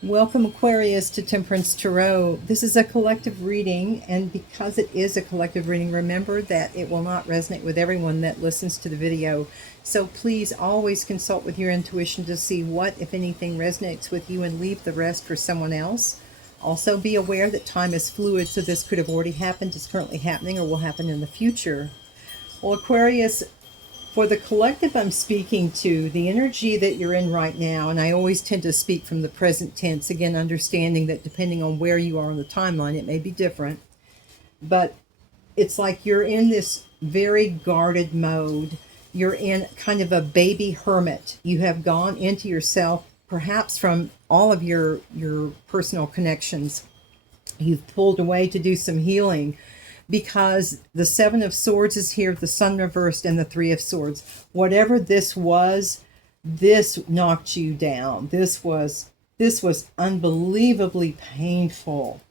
Welcome, Aquarius, to Temperance Tarot. This is a collective reading, and because it is a collective reading, remember that it will not resonate with everyone that listens to the video. So please always consult with your intuition to see what, if anything, resonates with you and leave the rest for someone else. Also, be aware that time is fluid, so this could have already happened, is currently happening, or will happen in the future. Well, Aquarius, for the collective I'm speaking to, the energy that you're in right now, and I always tend to speak from the present tense, again, understanding that depending on where you are on the timeline, it may be different, but it's like you're in this very guarded mode. You're in kind of a baby hermit. You have gone into yourself, perhaps from all of your personal connections. You've pulled away to do some healing because the Seven of Swords is here, the Sun reversed, and the Three of Swords. Whatever this was, this knocked you down. This was unbelievably painful.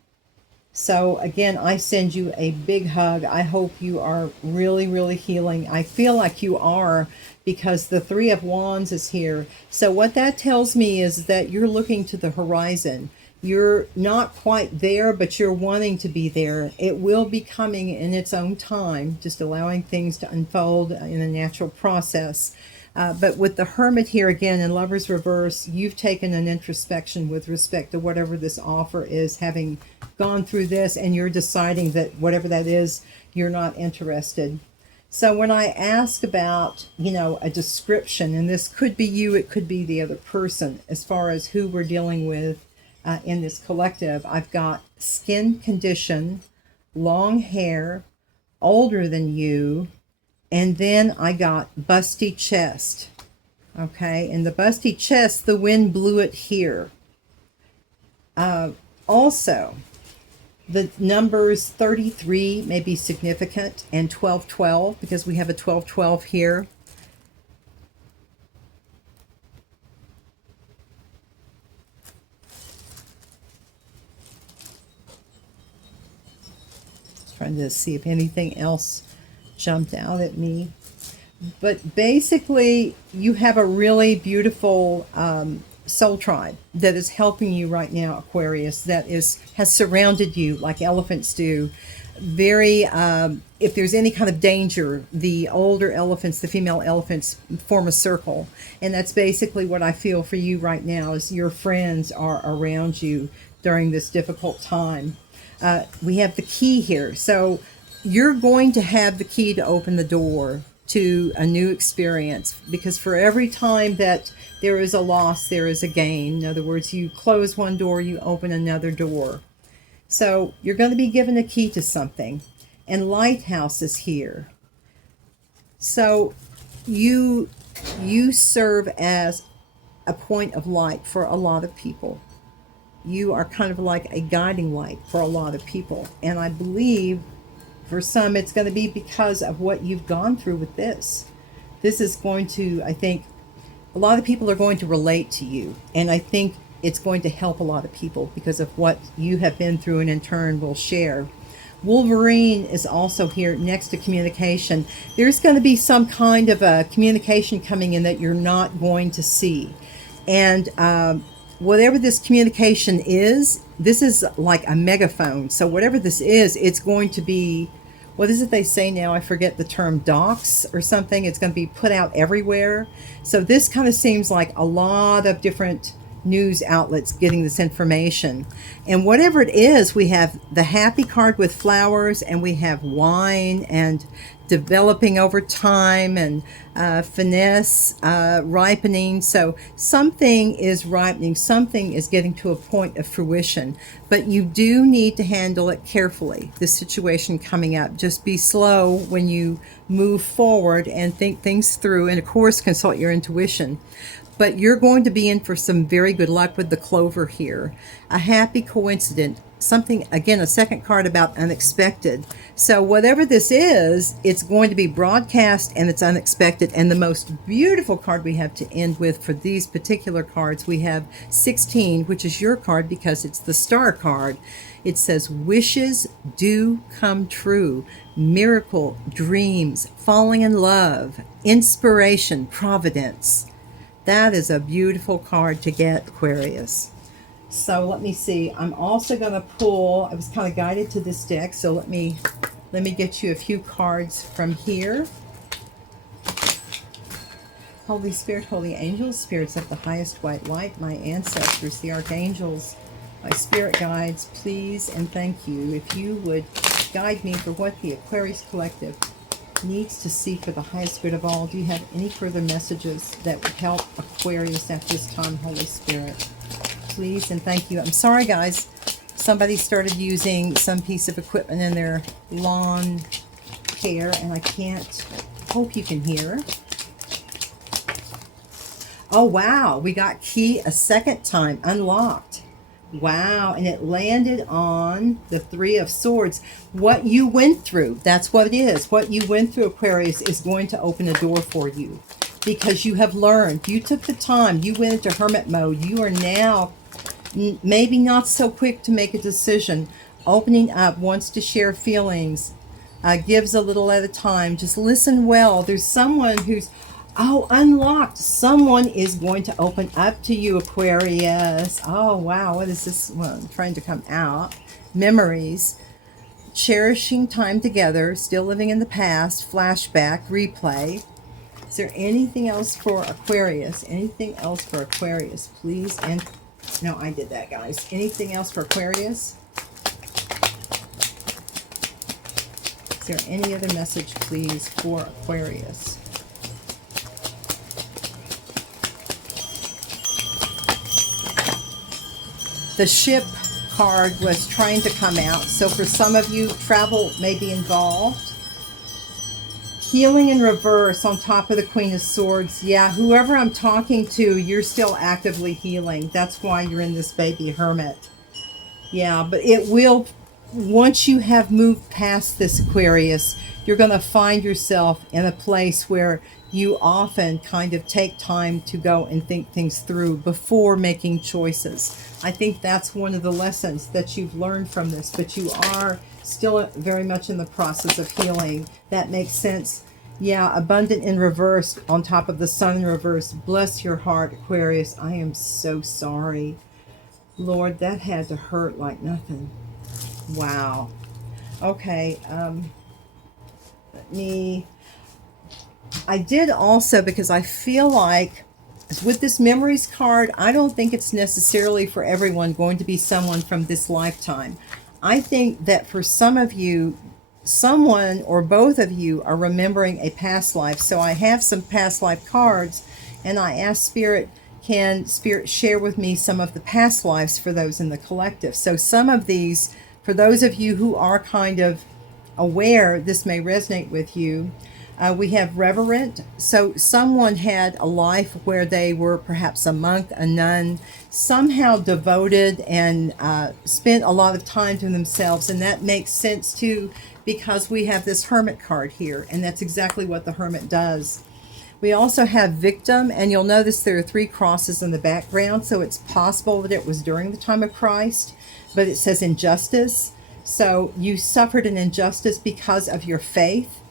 So again, I send you a big hug. I hope you are really, really healing. I feel like you are, because the Three of Wands is here. So what that tells me is that you're looking to the horizon. You're not quite there, but you're wanting to be there. It will be coming in its own time, just allowing things to unfold in a natural process. But with the Hermit here again in Lover's Reverse, you've taken an introspection with respect to whatever this offer is, having gone through this, and you're deciding that whatever that is, you're not interested. So when I ask about, a description, and this could be you, it could be the other person, as far as who we're dealing with in this collective, I've got skin condition, long hair, older than you, and then I got busty chest. Okay, and the busty chest, the wind blew it here. Also, the numbers 33 may be significant, and 1212, because we have a 1212 here. Trying to see if anything else jumped out at me. But basically, you have a really beautiful soul tribe that is helping you right now, Aquarius, that has surrounded you like elephants do. Very, if there's any kind of danger, the older elephants, the female elephants, form a circle. And that's basically what I feel for you right now, is your friends are around you during this difficult time. We have the key here. So you're going to have the key to open the door to a new experience, because for every time that there is a loss, there is a gain. In other words, you close one door, you open another door. So you're going to be given a key to something. And Lighthouse is here. So you serve as a point of light for a lot of people. You are kind of like a guiding light for a lot of people. And I believe for some it's going to be because of what you've gone through with this. This is going to, I think, a lot of people are going to relate to you. And I think it's going to help a lot of people because of what you have been through, and in turn will share. Wolverine is also here next to communication. There's going to be some kind of a communication coming in that you're not going to see. And whatever this communication is, this is like a megaphone. So whatever this is, it's going to be, what is it they say now? I forget the term, docs or something. It's going to be put out everywhere. So this kind of seems like a lot of different news outlets getting this information. And whatever it is, we have the happy card with flowers, and we have wine and developing over time, and finesse, ripening. So something is ripening, something is getting to a point of fruition, but you do need to handle it carefully, this situation coming up. Just be slow when you move forward and think things through, and of course consult your intuition. But you're going to be in for some very good luck with the clover here. A happy coincidence. Something, again, a second card about unexpected. So whatever this is, it's going to be broadcast, and it's unexpected. And the most beautiful card we have to end with for these particular cards, we have 16, which is your card because it's the star card. It says, wishes do come true. Miracle, dreams, falling in love, inspiration, providence. That is a beautiful card to get, Aquarius. So let me see. I'm also going to pull, I was kind of guided to this deck, so let me get you a few cards from here. Holy Spirit, holy angels, spirits of the highest white light, my ancestors, the archangels, my spirit guides, please and thank you. If you would guide me for what the Aquarius Collective needs to see for the highest good of all. Do you have any further messages that would help Aquarius at this time, Holy Spirit? Please and thank you. I'm sorry, guys. Somebody started using some piece of equipment in their lawn care, and I can't. Hope you can hear. Oh, wow. We got key a second time. Unlocked. Wow. And it landed on the Three of Swords. What you went through, that's what it is. What you went through, Aquarius, is going to open a door for you. Because you have learned. You took the time. You went into hermit mode. You are now maybe not so quick to make a decision. Opening up, wants to share feelings. Gives a little at a time. Just listen well. There's someone who's... Oh, unlocked. Someone is going to open up to you, Aquarius. Oh, wow. What is this? Well, I'm trying to come out. Memories. Cherishing time together. Still living in the past. Flashback. Replay. Is there anything else for Aquarius? Anything else for Aquarius, please? And no, I did that, guys. Anything else for Aquarius? Is there any other message, please, for Aquarius? The ship card was trying to come out. So for some of you, travel may be involved. Healing in reverse on top of the Queen of Swords. Yeah, whoever I'm talking to, you're still actively healing. That's why you're in this baby hermit. Yeah, but it will, once you have moved past this, Aquarius, you're going to find yourself in a place where you often kind of take time to go and think things through before making choices. I think that's one of the lessons that you've learned from this, but you are still very much in the process of healing. That makes sense. Yeah, abundant in reverse on top of the sun in reverse. Bless your heart, Aquarius. I am so sorry. Lord, that had to hurt like nothing. Wow. Okay, I did also, because I feel like with this memories card, I don't think it's necessarily for everyone going to be someone from this lifetime. I think that for some of you, someone or both of you are remembering a past life. So I have some past life cards, and I asked Spirit, can Spirit share with me some of the past lives for those in the collective? So some of these, for those of you who are kind of aware, this may resonate with you. We have reverent. So someone had a life where they were perhaps a monk, a nun, somehow devoted and spent a lot of time to themselves. And that makes sense too, because we have this hermit card here, and that's exactly what the hermit does. We also have victim, and you'll notice there are 3 crosses in the background. So it's possible that it was during the time of Christ, but it says injustice. So you suffered an injustice because of your faith.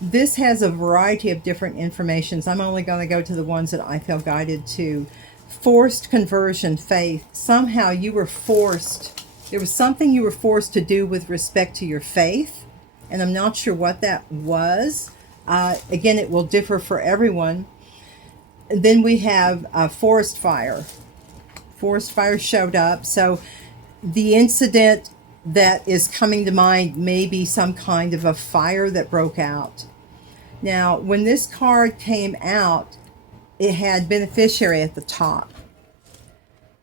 This has a variety of different informations. I'm only going to go to the ones that I feel guided to. Forced conversion, faith. Somehow you were forced. There was something you were forced to do with respect to your faith, and I'm not sure what that was. Again, it will differ for everyone. And then we have forest fire. Forest fire showed up. So the incident that is coming to mind may be some kind of a fire that broke out. Now, when this card came out, it had beneficiary at the top.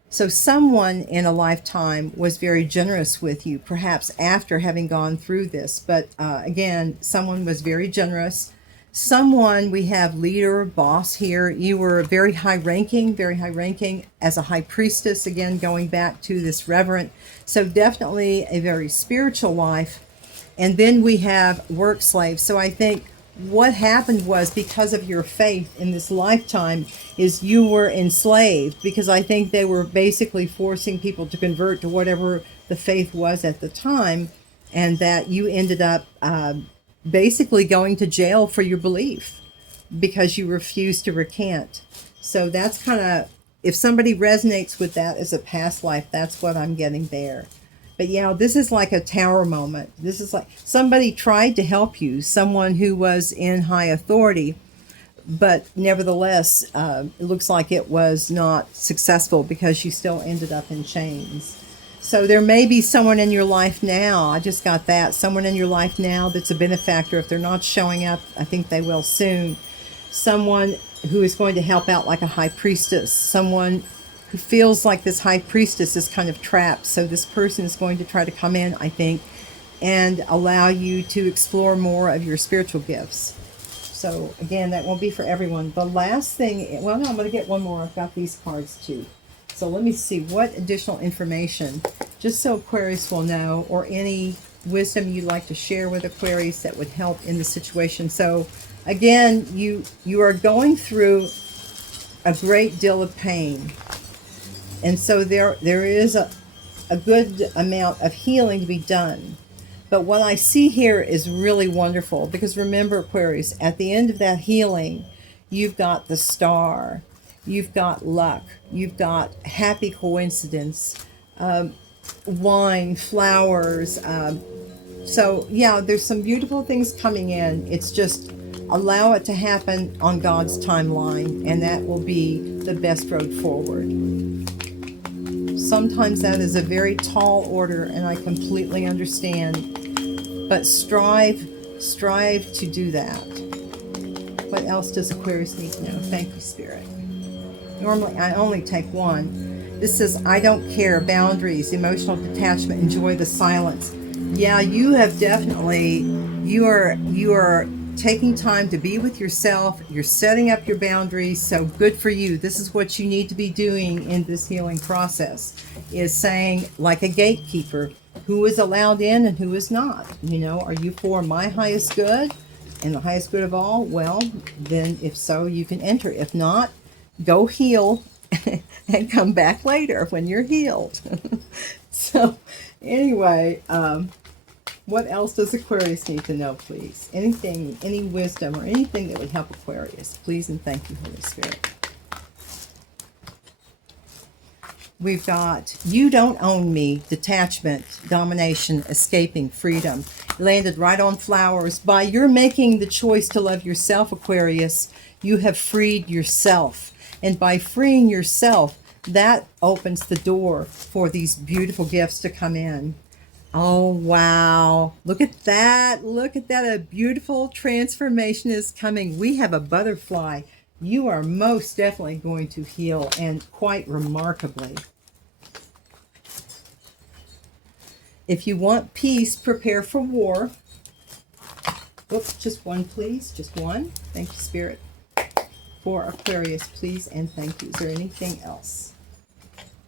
So someone in a lifetime was very generous with you, perhaps after having gone through this. But again, someone was very generous. Someone, we have leader, boss here. You were very high ranking as a high priestess, again, going back to this reverent. So definitely a very spiritual life. And then we have work slave. So I think what happened was, because of your faith in this lifetime, is you were enslaved, because I think they were basically forcing people to convert to whatever the faith was at the time, and that you ended up basically going to jail for your belief because you refused to recant. So that's kind of if somebody resonates with that as a past life, that's what I'm getting there. But yeah, this is like a tower moment. This is like somebody tried to help you, someone who was in high authority, but nevertheless, it looks like it was not successful because you still ended up in chains. So there may be someone in your life now, I just got that, someone in your life now that's a benefactor. If they're not showing up, I think they will soon. Someone who is going to help out like a high priestess, someone who feels like this high priestess is kind of trapped. So this person is going to try to come in, I think, and allow you to explore more of your spiritual gifts. So again, that won't be for everyone. The last thing, well, no, I'm going to get one more. I've got these cards too. So let me see what additional information, just so Aquarius will know, or any wisdom you'd like to share with Aquarius that would help in the situation. So again, you are going through a great deal of pain. And so there is a good amount of healing to be done. But what I see here is really wonderful, because remember, Aquarius, at the end of that healing, you've got the star, you've got luck, you've got happy coincidence, wine, flowers. So yeah, there's some beautiful things coming in. It's just allow it to happen on God's timeline, and that will be the best road forward. Sometimes that is a very tall order, and I completely understand. But strive to do that. What else does Aquarius need to know? Thank you, Spirit. Normally, I only take one. This says, I don't care, boundaries, emotional detachment, enjoy the silence. Yeah, you have definitely, you are taking time to be with yourself. You're setting up your boundaries, so good for you. This is what you need to be doing in this healing process, is saying, like a gatekeeper, who is allowed in and who is not. You know, are you for my highest good and the highest good of all? Well, then if so, you can enter. If not, go heal and come back later when you're healed. So anyway, what else does Aquarius need to know, please? Anything, any wisdom or anything that would help Aquarius, please and thank you, Holy Spirit. We've got, you don't own me, detachment, domination, escaping, freedom. Landed right on flowers. By your making the choice to love yourself, Aquarius, you have freed yourself. And by freeing yourself, that opens the door for these beautiful gifts to come in. Oh, wow. Look at that. Look at that. A beautiful transformation is coming. We have a butterfly. You are most definitely going to heal, and quite remarkably. If you want peace, prepare for war. Oops, just one, please. Just one. Thank you, Spirit. For Aquarius, please and thank you. Is there anything else?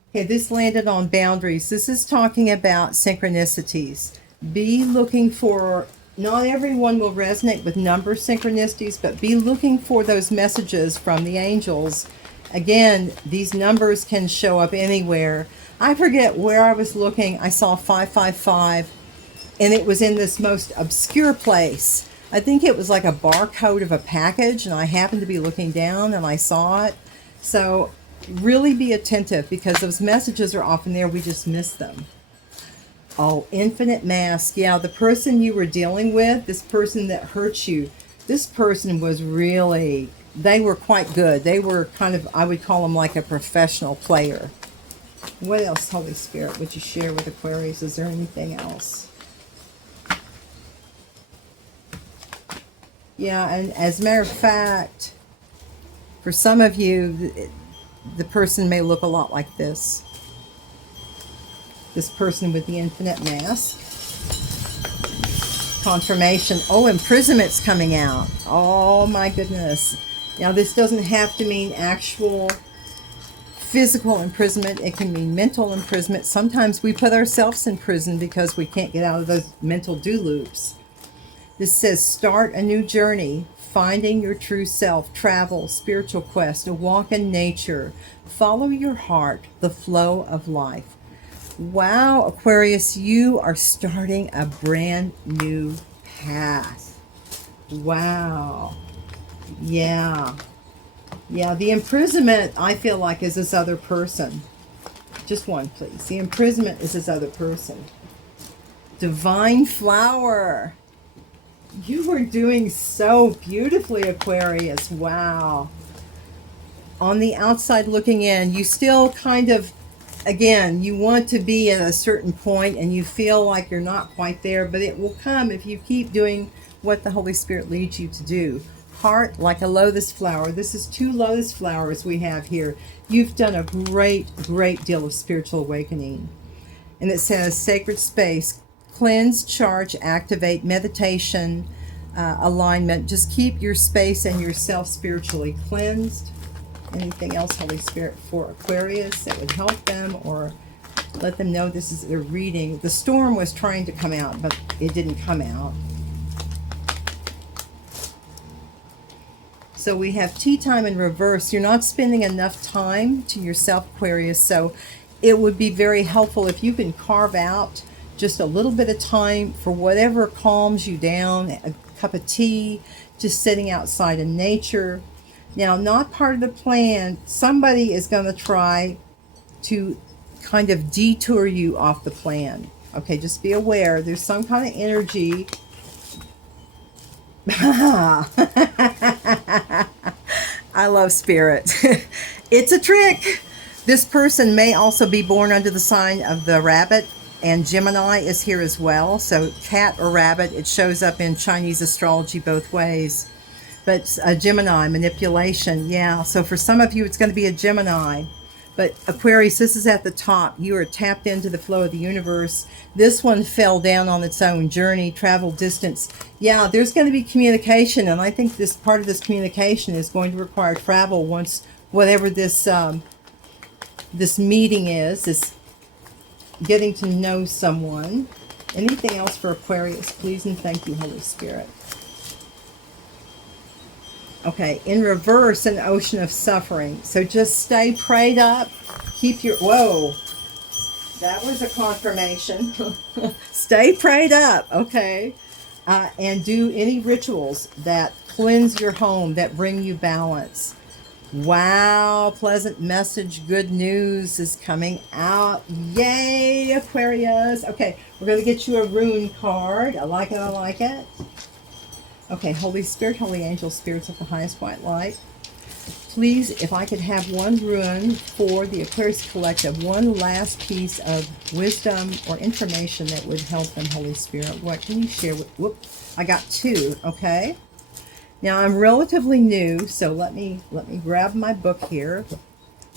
Okay, this landed on boundaries. This is talking about synchronicities. Be looking for, not everyone will resonate with number synchronicities, but be looking for those messages from the angels. Again, these numbers can show up anywhere. I forget where I was looking. I saw 555, and it was in this most obscure place. I think it was like a barcode of a package, and I happened to be looking down and I saw it. So really be attentive, because those messages are often there. We just miss them. Oh, infinite mask. Yeah, the person you were dealing with, this person that hurt you, this person was really, they were quite good. They were kind of, I would call them like a professional player. What else, Holy Spirit, would you share with Aquarius? Is there anything else? Yeah, and as a matter of fact, for some of you, the person may look a lot like this. This person with the infinite mask. Confirmation. Oh, imprisonment's coming out. Oh my goodness. Now this doesn't have to mean actual physical imprisonment. It can mean mental imprisonment. Sometimes we put ourselves in prison because we can't get out of those mental do loops. This says, start a new journey, finding your true self, travel, spiritual quest, a walk in nature. Follow your heart, the flow of life. Wow, Aquarius, you are starting a brand new path. Wow. Yeah. Yeah, the imprisonment, I feel like, is this other person. Just one, please. The imprisonment is this other person. Divine flower. You were doing so beautifully, Aquarius. Wow. On the outside looking in, you still kind of, again, you want to be at a certain point and you feel like you're not quite there, but it will come if you keep doing what the Holy Spirit leads you to do. Heart like a lotus flower. This is 2 lotus flowers we have here. You've done a great deal of spiritual awakening. And it says sacred space, cleanse, charge, activate, meditation, alignment. Just keep your space and yourself spiritually cleansed. Anything else, Holy Spirit, for Aquarius that would help them or let them know this is their reading? The storm was trying to come out, but it didn't come out. So we have tea time in reverse. You're not spending enough time to yourself, Aquarius, so it would be very helpful if you can carve out just a little bit of time for whatever calms you down, a cup of tea, just sitting outside in nature. Now, not part of the plan, somebody is going to try to kind of detour you off the plan. Okay, just be aware. There's some kind of energy. I love spirit. It's a trick. This person may also be born under the sign of the rabbit, and Gemini is here as well. So cat or rabbit, it shows up in Chinese astrology both ways. But a Gemini, manipulation, yeah. So for some of you, it's going to be a Gemini. But Aquarius, this is at the top. You are tapped into the flow of the universe. This one fell down on its own journey, travel distance. Yeah, there's going to be communication, and I think this part of this communication is going to require travel once whatever this this meeting is, this getting to know someone. Anything else for Aquarius, please and thank you, Holy Spirit. Okay, in reverse, an ocean of suffering. So just stay prayed up. Keep your, whoa, that was a confirmation. Stay prayed up, okay? And do any rituals that cleanse your home, that bring you balance. Wow, pleasant message, good news is coming out. Yay, Aquarius. Okay, we're going to get you a rune card. I like it, I like it. Okay, Holy Spirit, Holy Angel, Spirits of the highest white light, please, if I could have one rune for the Aquarius Collective, one last piece of wisdom or information that would help them, Holy Spirit. What can you share with, whoop, I got 2, okay? Now, I'm relatively new, so let me grab my book here.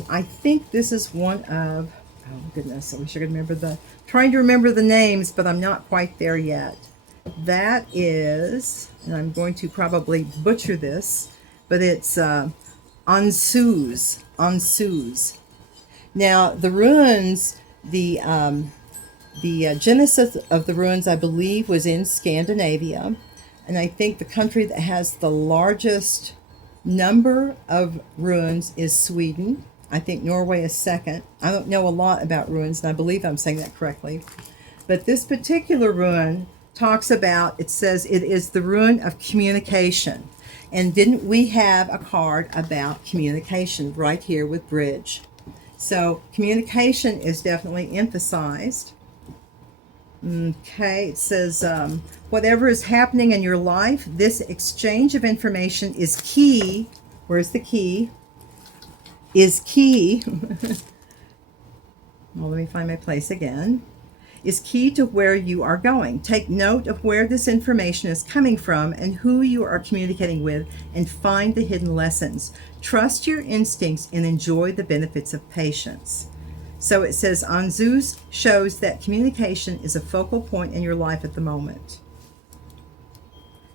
I think this is one of, oh goodness, I wish I could remember trying to remember the names, but I'm not quite there yet. That is, and I'm going to probably butcher this, but it's Ansuz. Now, the runes, the genesis of the runes, I believe, was in Scandinavia, and I think the country that has the largest number of runes is Sweden. I think Norway is second. I don't know a lot about runes, and I believe I'm saying that correctly. But this particular rune talks about, it says it is the rune of communication. And didn't we have a card about communication right here with bridge? So communication is definitely emphasized. Okay, it says whatever is happening in your life, this exchange of information is key. Where's the key? Is key. Well, let me find my place again. Is key to where you are going. Take note of where this information is coming from and who you are communicating with, and find the hidden lessons. Trust your instincts and enjoy the benefits of patience. So it says Ansuz shows that communication is a focal point in your life at the moment.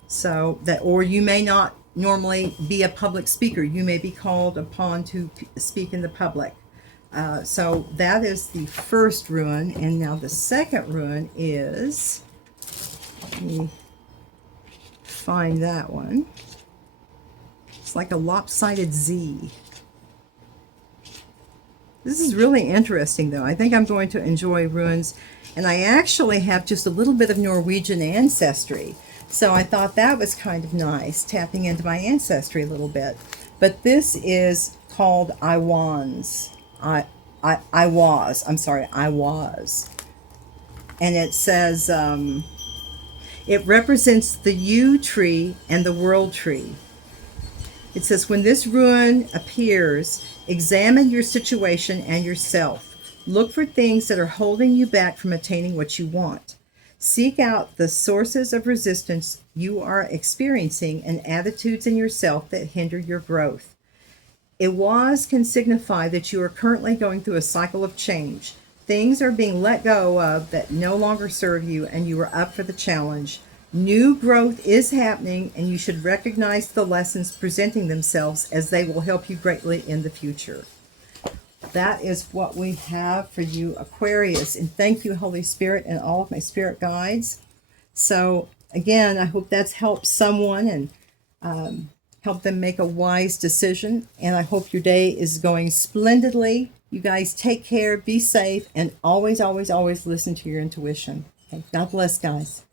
So that, or you may not normally be a public speaker. You may be called upon to speak in the public. So that is the first rune, and now the second rune is, let me find that one. It's like a lopsided Z. This is really interesting, though. I think I'm going to enjoy runes, and I actually have just a little bit of Norwegian ancestry, so I thought that was kind of nice, tapping into my ancestry a little bit. But this is called I was. I'm sorry, I was. And it says, it represents the yew tree and the world tree. It says, when this ruin appears, examine your situation and yourself. Look for things that are holding you back from attaining what you want. Seek out the sources of resistance you are experiencing and attitudes in yourself that hinder your growth. It was can signify that you are currently going through a cycle of change. Things are being let go of that no longer serve you, and you are up for the challenge. New growth is happening, and you should recognize the lessons presenting themselves, as they will help you greatly in the future. That is what we have for you, Aquarius. And thank you, Holy Spirit, and all of my spirit guides. So again, I hope that's helped someone and help them make a wise decision. And I hope your day is going splendidly. You guys take care, be safe, and always, always, always listen to your intuition. Okay? God bless, guys.